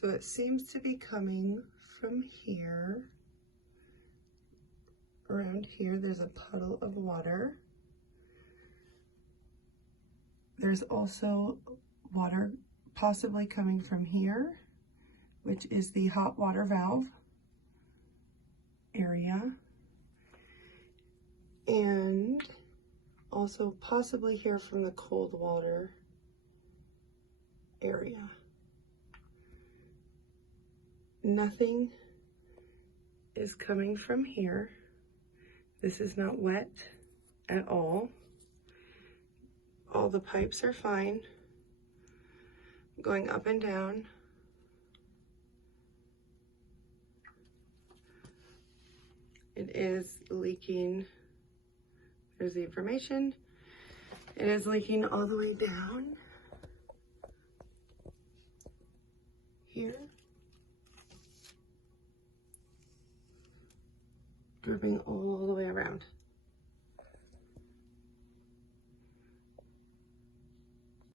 So it seems to be coming from here. Around here, there's a puddle of water. There's also water possibly coming from here, which is the hot water valve area. And also possibly here from the cold water area. Nothing is coming from here. This is not wet at all. All the pipes are fine. Going up and down. It is leaking. There's the information. It is leaking all the way down here. Dripping all the way around.